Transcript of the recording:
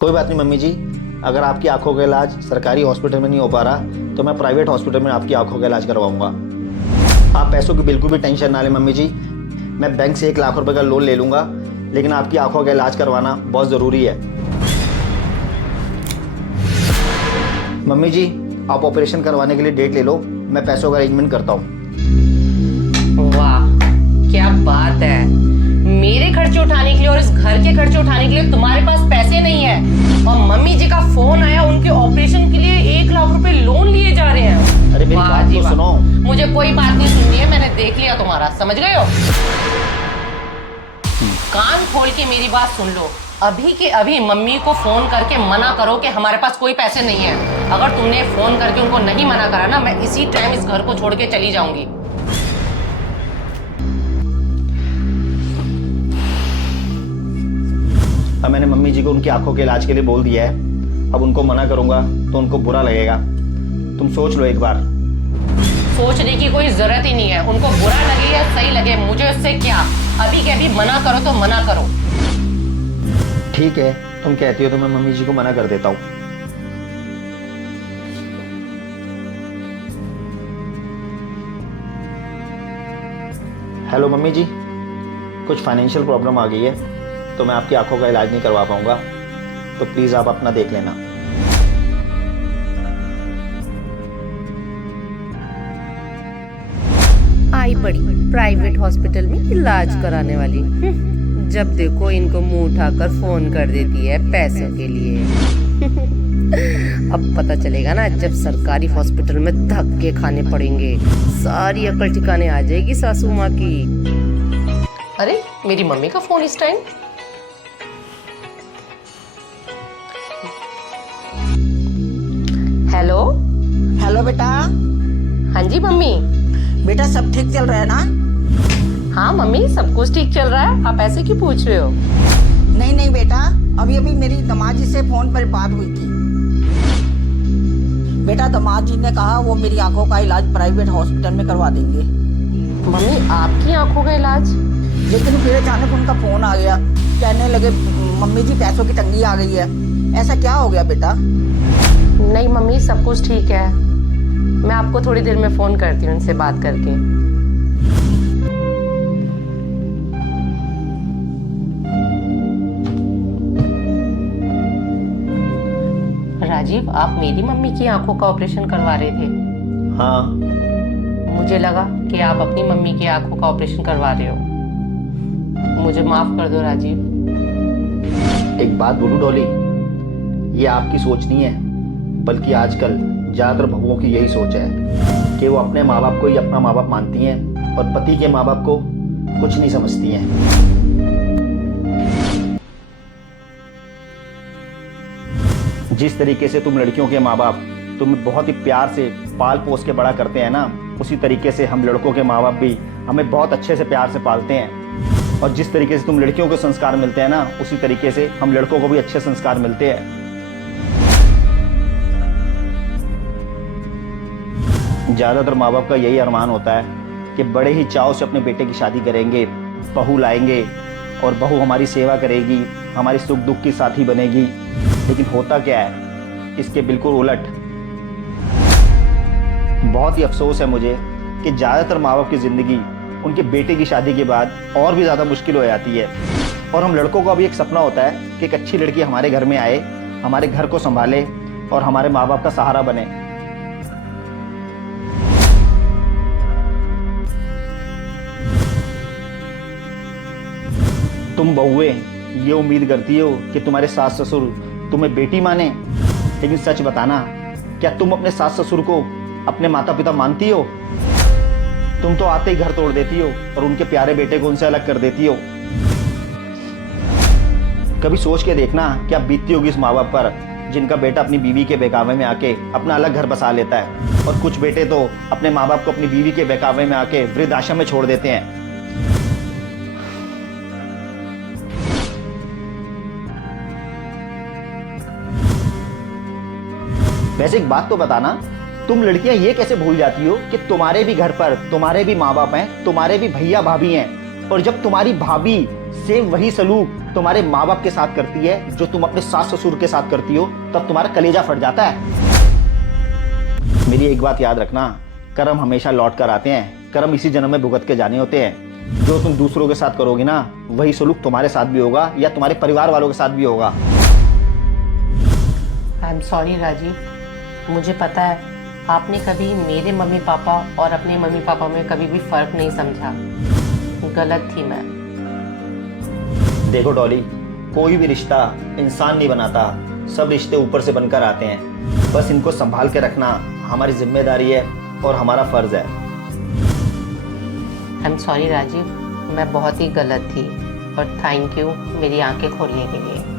कोई बात नहीं मम्मी जी। अगर आपकी आंखों का इलाज सरकारी हॉस्पिटल में नहीं हो पा रहा तो मैं प्राइवेट हॉस्पिटल में आपकी आंखों का इलाज करवाऊंगा। आप पैसों की बिल्कुल भी टेंशन ना लें मम्मी जी। मैं बैंक से 1 लाख रुपए का लोन ले लूंगा, लेकिन आपकी आंखों का इलाज करवाना बहुत ज़रूरी है। मम्मी जी, आप ऑपरेशन करवाने के लिए डेट ले लो, मैं पैसों का अरेंजमेंट करता हूँ। वाह, क्या बात है। मेरे खर्चे उठाने के लिए और इस घर के खर्चे उठाने के लिए तुम्हारे पास पैसे नहीं है, और मम्मी जी का फोन आया, उनके ऑपरेशन के लिए 1 लाख रुपए लोन लिए जा रहे हैं। अरे मेरी वाह बात जी तो वाह। सुनो। मुझे कोई बात नहीं सुननी है, मैंने देख लिया तुम्हारा, समझ गए हो। कान खोल के मेरी बात सुन लो। अभी के अभी मम्मी को फोन करके मना करो कि हमारे पास कोई पैसे नहीं है। अगर तुमने फोन करके उनको नहीं मना करा ना, मैं इसी टाइम इस घर को छोड़ के चली जाऊंगी। अब मैंने मम्मी जी को उनकी आंखों के इलाज के लिए बोल दिया है। अब उनको मना करूंगा तो उनको बुरा लगेगा। तुम सोच लो एक बार। सोचने की कोई जरूरत ही नहीं है। उनको बुरा लगे या सही लगे, मुझे उससे क्या। अभी के अभी मना करो तो मना करो। ठीक है, तुम कहती हो तो मैं मम्मी जी को मना कर देता हूँ। हेलो मम्मी जी, कुछ फाइनेंशियल प्रॉब्लम आ गई है तो मैं आपकी आंखों का इलाज नहीं करवा पाऊंगा, तो प्लीज़ आप अपना देख लेना। आई पड़ी प्राइवेट हॉस्पिटल में इलाज कराने वाली। जब देखो इनको मुंह उठाकर फोन कर देती है पैसों के लिए। अब पता चलेगा ना, जब सरकारी हॉस्पिटल में धक्के खाने पड़ेंगे, सारी अकल ठिकाने आ जाएगी सासू माँ की। अरे मेरी मम्मी का फोन इस टाइम। हेलो। हेलो बेटा। हाँ जी मम्मी। बेटा सब ठीक चल रहा है ना? हाँ मम्मी, सब कुछ ठीक चल रहा है। आप ऐसे क्यों पूछ रहे हो? नहीं नहीं बेटा, अभी अभी मेरी दामाद जी से फोन पर बात हुई थी। बेटा दामाद जी ने कहा वो मेरी आंखों का इलाज प्राइवेट हॉस्पिटल में करवा देंगे। मम्मी आपकी आंखों का इलाज? लेकिन फिर अचानक उनका फोन आ गया, कहने लगे मम्मी जी पैसों की तंगी आ गई है। ऐसा क्या हो गया बेटा? नहीं मम्मी, सब कुछ ठीक है। मैं आपको थोड़ी देर में फोन करती हूँ उनसे बात करके। राजीव, आप मेरी मम्मी की आंखों का ऑपरेशन करवा रहे थे? हाँ। मुझे लगा कि आप अपनी मम्मी की आंखों का ऑपरेशन करवा रहे हो। मुझे माफ कर दो राजीव। एक बात बोलूं डॉली, ये आपकी सोच नहीं है, बल्कि आजकल ज़्यादातर बहुओं की यही सोच है कि वो अपने माँ बाप को ही अपना माँ बाप मानती हैं और पति के माँ बाप को कुछ नहीं समझती हैं। जिस तरीके से तुम लड़कियों के माँ बाप तुम्हें बहुत ही प्यार से पाल पोस के बड़ा करते हैं ना, उसी तरीके से हम लड़कों के माँ बाप भी हमें बहुत अच्छे से प्यार से पालते हैं। और जिस तरीके से तुम लड़कियों को संस्कार मिलते हैं ना, उसी तरीके से हम लड़कों को भी अच्छे संस्कार मिलते हैं। ज़्यादातर माँ बाप का यही अरमान होता है कि बड़े ही चाव से अपने बेटे की शादी करेंगे, बहू लाएंगे और बहू हमारी सेवा करेगी, हमारी सुख दुख की साथी बनेगी। लेकिन होता क्या है, इसके बिल्कुल उलट। बहुत ही अफसोस है मुझे कि ज़्यादातर माँ बाप की ज़िंदगी उनके बेटे की शादी के बाद और भी ज़्यादा मुश्किल हो जाती है। और हम लड़कों का भी एक सपना होता है कि एक अच्छी लड़की हमारे घर में आए, हमारे घर को संभाले और हमारे माँ बाप का सहारा बने। तुम बहुए ये उम्मीद करती हो कि तुम्हारे सास ससुर तुम्हें बेटी माने, लेकिन सच बताना, क्या तुम अपने सास ससुर को अपने माता पिता मानती हो? तुम तो आते ही घर तोड़ देती हो और उनके प्यारे बेटे को उनसे अलग कर देती हो। कभी सोच के देखना क्या बीतती होगी इस माँ बाप पर जिनका बेटा अपनी बीवी के बहकावे में आके अपना अलग घर बसा लेता है, और कुछ बेटे तो अपने माँ बाप को अपनी बीवी के बहकावे में आके वृद्धाश्रम में छोड़ देते हैं। वैसे एक बात तो बताना, तुम लड़कियां ये कैसे भूल जाती हो कि तुम्हारे भी घर पर तुम्हारे भी माँ बाप हैं, तुम्हारे भी भैया भाभी हैं, और जब तुम्हारी भाभी सेम वही सलूक तुम्हारे माँ बाप के साथ करती है, जो तुम अपने सास ससुर के साथ करती हो, तब तुम्हारा कलेजा फट जाता है। मेरी एक बात याद रखना, कर्म हमेशा लौट कर आते हैं, कर्म इसी जन्म में भुगत के जाने होते हैं। जो तुम दूसरों के साथ करोगे ना, वही सलूक तुम्हारे साथ भी होगा या तुम्हारे परिवार वालों के साथ भी होगा। आई एम सॉरी राजीव, मुझे पता है आपने कभी मेरे मम्मी पापा और अपने मम्मी पापा में कभी भी फर्क नहीं समझा। गलत थी मैं। देखो डॉली, कोई भी रिश्ता इंसान नहीं बनाता, सब रिश्ते ऊपर से बनकर आते हैं। बस इनको संभाल के रखना हमारी जिम्मेदारी है और हमारा फर्ज है। आई एम सॉरी राजीव, मैं बहुत ही गलत थी और थैंक यू मेरी आंखें खोलने के लिए।